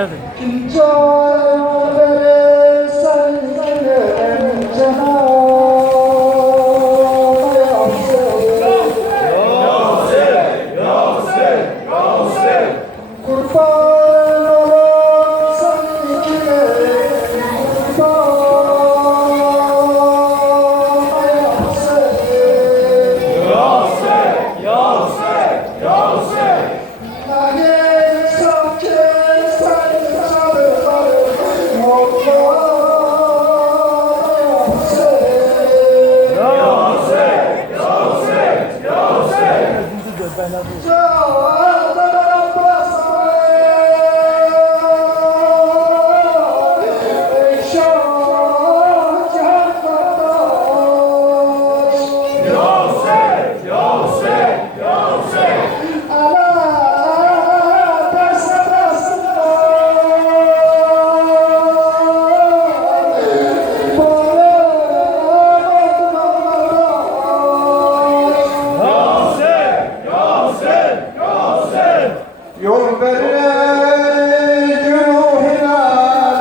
Şadı. Yol verir güruhiler,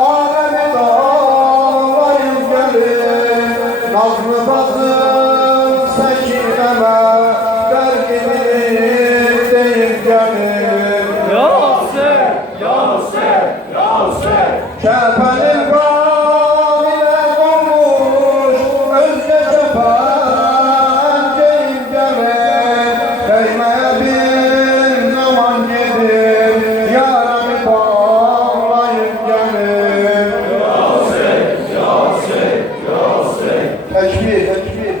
alemi dağlayıp gelir. Nazlı bazım sekineme, derdini deyip gelir. Kepenin bağıyla olmuş, özge cepen deyip gelir. Değmeye bir zaman gelir, yaramı bağlayıp gelir. Teşbih, teşbih.